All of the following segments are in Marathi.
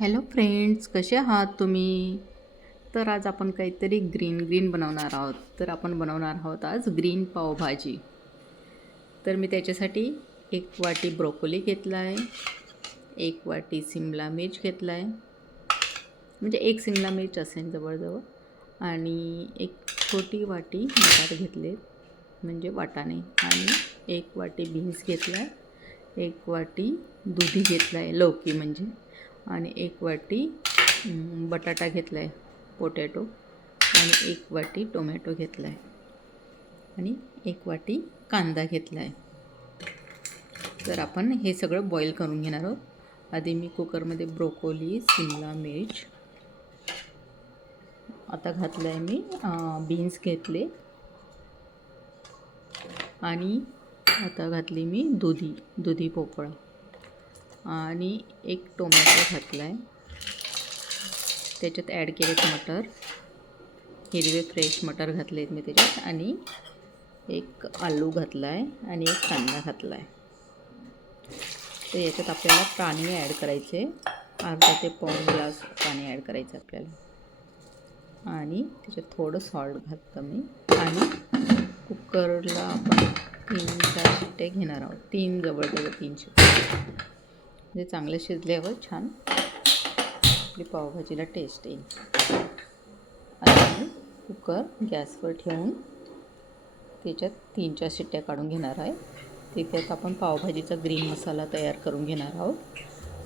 हॅलो फ्रेंड्स, कसे आहात तुम्ही? तर आज आपण काहीतरी ग्रीन बनवणार आहोत. तर आपण बनवणार आहोत आज ग्रीन पावभाजी. तर मी त्याच्यासाठी 1 वाटी ब्रोकोली घेतला आहे, 1 वाटी सिमला मिर्च घेतला आहे, म्हणजे 1 सिमला मिर्च असेल जवळजवळ, आणि 1 छोटी वाटी बटाटे घेतले म्हणजे वाटाणे, आणि 1 वाटी बीन्स घेतला आहे, 1 वाटी दुधी घेतला आहे, लौकी म्हणजे, आणि 1 वाटी बटाटा घेतला आहे, पोटॅटो, आणि 1 वाटी टोमॅटो घेतला आहे, आणि 1 वाटी कांदा घेतला आहे. तर आपण हे सगळं बॉईल करून घेणार आहोत. आधी मी कुकरमध्ये ब्रोकोली, सिमला मिर्च, आता घातलं आहे मी बीन्स घेतले, आणि आता घातली मी दुधी भोपळा, आणि 1 टोमॅटो घातला आहे. त्याच्यात ॲड केलेत मटर, हिरवे फ्रेश मटर घातले आहेत मी त्याच्यात, आणि 1 आलू घातला आहे, आणि 1 कांदा घातला आहे. तर याच्यात आपल्याला पाणी ॲड करायचे, अर्धा ते पाऊण ग्लास पाणी ॲड करायचं आपल्याला, आणि त्याच्यात थोडं सॉल्ट घातलं मी, आणि कुकरला आपण 3-4 शिट्ट्या घेणार आहोत. 3 जवळजवळ 3 शिट्ट्या, म्हणजे चांगलं शिजल्यावर छान आपली पावभाजीला टेस्ट येईल. आणि कुकर गॅसवर ठेवून त्याच्यात 3-4 शिट्ट्या काढून घेणार आहे. त्याच्यात आपण पावभाजीचा ग्रीन मसाला तयार करून घेणार आहोत.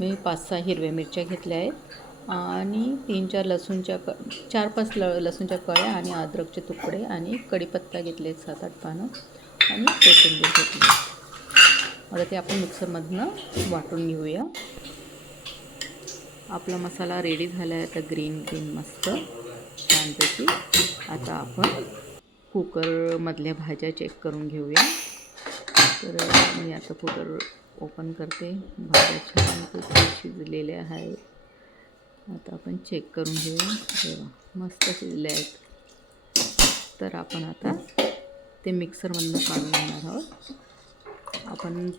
मी 5-6 हिरव्या मिरच्या घेतल्या आहेत, आणि 3-4 लसूणच्या 4-5 लसूणच्या कळ्या, आणि अद्रकचे तुकडे, आणि कढीपत्ता घेतले 7-8 पानं, आणि कोथिंबीर घेतली. आता ते आपण मिक्सरमधनं वाटून घेऊया. आपला मसाला रेडी झाला आहे आता, ग्रीन मस्त छानपैकी. आता आपण कुकरमधल्या भाज्या चेक करून घेऊया. तर मी आता कुकर ओपन करते. भाज्या छानपैकी शिजलेल्या आहेत. आता आपण चेक करून घेऊया. तेव्हा मस्त शिजले आहेत. तर आपण आता ते मिक्सरमधनं काढून घेणार आहोत. आपण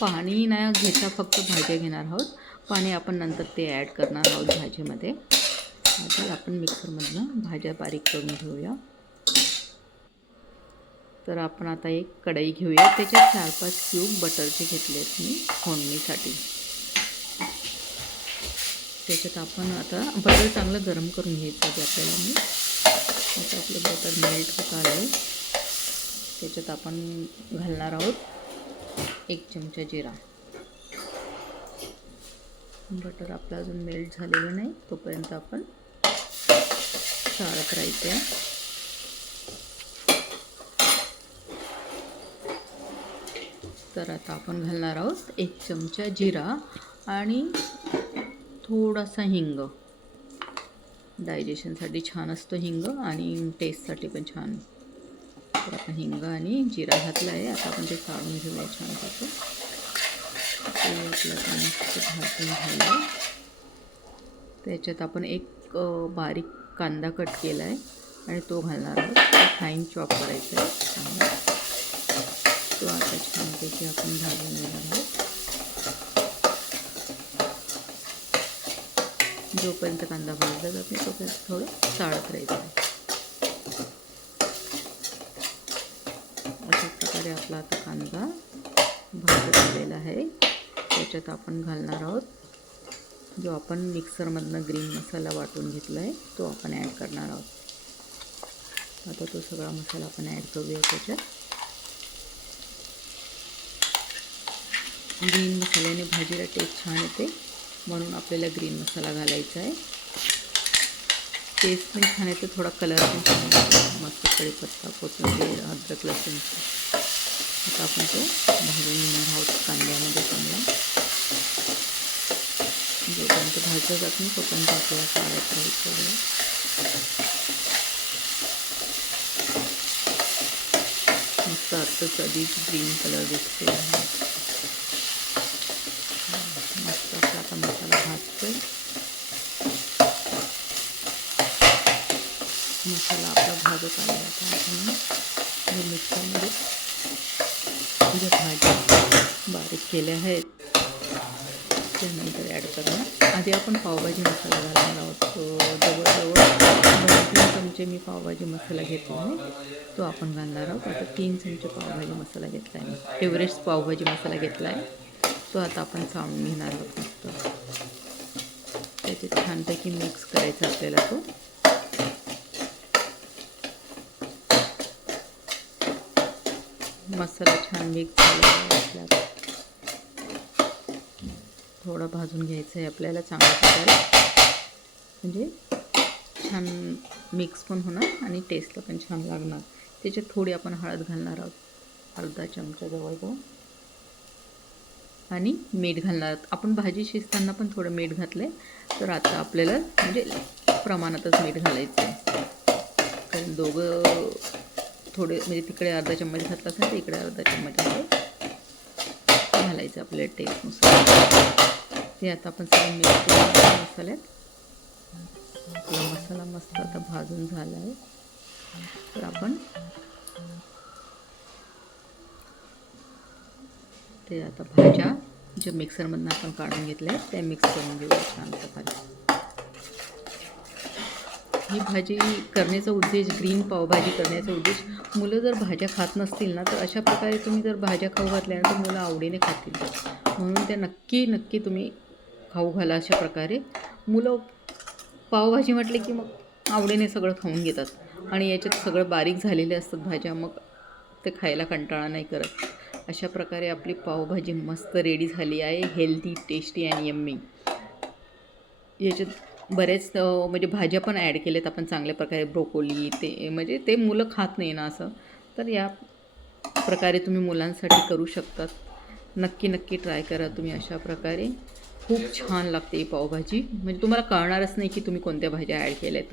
पाणी नाही घेता, फक्त भाज्या घेणार आहोत. पाणी आपण नंतर ते ॲड करणार आहोत भाजीमध्ये. आधी आपण मिक्सरमधनं भाज्या बारीक करून घेऊया. तर आपण आता एक कढई घेऊया. त्याच्यात 4-5 क्यूब बटरचे घेतले आहेत मी फोडणीसाठी. त्याच्यात आपण आता बटर चांगलं गरम करून घ्यायचं आहे आपल्याला. मी आता आपलं बटर मेल्ट होत आलं आहे. त्याच्यात आपण घालणार आहोत 1 चमचा जिरा. बटर आपलं अजून मेल्ट झालेलं नाही, तोपर्यंत आपण चाळत राहायचं आहे. तर आता आपण घालणार आहोत 1 चमचा जिरा, आणि थोडासा हिंग. डायजेशनसाठी छान असतो हिंग, आणि टेस्टसाठी पण छान. तर आता हिंग आणि जिरा घातला आहे. आता आपण ते काढून घेऊया छानपैकी. ते आपलं मस्त भाजून झालं. त्याच्यात आपण 1 बारीक कांदा कट केला आहे, आणि तो घालणार आहोत. फाईन चॉप करायचा आहे चांगला. तो आता छानपैकी आपण भाजून घेणार आहोत. जोपर्यंत कांदा भाजला जात नाही तोपर्यंत थोडं चाळत राहायचं आहे. अशा प्रकारे आपला आता कांदा भाजत आलेला आहे. त्याच्यात आपण घालणार आहोत जो आपण मिक्सरमधनं ग्रीन मसाला वाटून घेतला आहे, तो आपण ॲड करणार आहोत. आता तो सगळा मसाला आपण ॲड करूया त्याच्यात. ग्रीन मसाल्याने भाजीला टेस्ट छान येते, म्हणून आपल्याला ग्रीन मसाला घालायचा आहे. टेस्ट पण छान येते, थोडा कलर पण छान येतो. मस्त कढीपत्ता, कोथिंबीर, अद्रक, लसूणचं. आता आपण तो भाजून घेणार आहोत कांद्यामध्ये चांगला. जोपर्यंत भाजलं जात नाही तोपर्यंत आपल्याला काढत राहायचं. मस्त आत्ताच आधीच ग्रीन कलर दिसते. मस्त असा आता मसाला भाजतोय. मसाला आपला भाजत आला. आता आपण मिक्सरमध्ये ज्या भाज्या बारीक केल्या आहेत त्यानंतर ॲड करणार. आधी आपण पावभाजी मसाला घालणार आहोत. तो जवळजवळ 2-3 चमचे मी पावभाजी मसाला घेतला आहे, तो आपण घालणार आहोत. आता 3 चमचे पावभाजी मसाला घेतला आहे मी. एव्हरेस्ट पावभाजी मसाला घेतला आहे, तो आता आपण चाळून घेणार आहोत मस्त. त्याच्यात छानपैकी मिक्स करायचा आपल्याला तो. मसाला छान मिक्स झालेला असल्यावर थोडा भाजून घ्यायचं आहे आपल्याला चांगल्या प्रकारे, म्हणजे छान मिक्स पण होणार आणि टेस्टला पण छान लागणार. त्याच्यात थोडी आपण हळद घालणार आहोत, अर्धा चमचा जवळजवळ, आणि मीठ घालणार आहोत. आपण भाजी शिजताना पण थोडं मीठ घातलं आहे, तर आता आपल्याला म्हणजे प्रमाणातच मीठ घालायचं आहे. कारण दोघं थोडे म्हणजे तिकडे अर्धा चम्मच घातला असेल तर इकडे अर्धा चम्मच घालायचं आपल्या टेस्टनुसार. ते आता आपण सगळं मिक्स करून मसाल्यात. आपला मसाला मस्त आता भाजून झाला आहे, तर आपण ते आता भाज्या ज्या मिक्सरमधून आपण काढून घेतल्या त्या मिक्स करून घेऊया छान प्रकारे. ही भाजी करण्याचा उद्देश, ग्रीन पावभाजी करण्याचा उद्देश, मुलं जर भाज्या खात नसतील ना, तर अशा प्रकारे तुम्ही जर भाज्या खाऊ घातल्या ना, तर मुलं आवडीने खातील. म्हणून त्या नक्की तुम्ही खाऊ घाला अशा प्रकारे. मुलं पावभाजी म्हटले की मग आवडीने सगळं खाऊन घेतात, आणि याच्यात सगळं बारीक झालेले असतात भाज्या, मग ते खायला कंटाळा नाही करत. अशा प्रकारे आपली पावभाजी मस्त रेडी झाली आहे, हेल्दी, टेस्टी आणि यम्मी. याच्यात बरेच म्हणजे भाज्या पण ॲड केल्यात आपण चांगल्या प्रकारे, ब्रोकोली, ते म्हणजे ते मुलं खात नाही ना असं, तर या प्रकारे तुम्ही मुलांसाठी करू शकतात. नक्की ट्राय करा तुम्ही अशा प्रकारे. खूप छान लागते ही पावभाजी, म्हणजे तुम्हाला कळणारच नाही की तुम्ही कोणत्या भाज्या ॲड केल्या आहेत.